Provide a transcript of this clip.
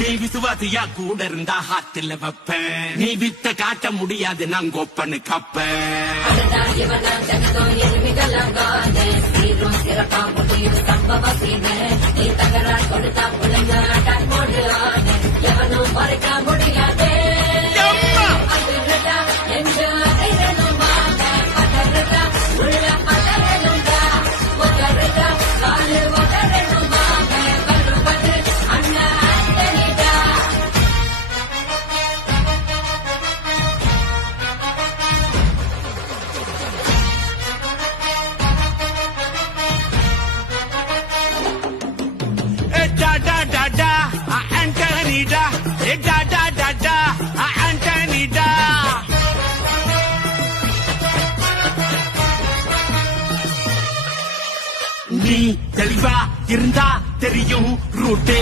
நீ விசுவாசியா கூட இருந்தா ஹாத்துல வைப்பேன். நீ வித்த காட்ட முடியாது நான் கொப்பனு கப்பேன். எவனும் மறைக்க முடியாதே நீ தெளிவா இருந்தா தெரியும் ரூட்டே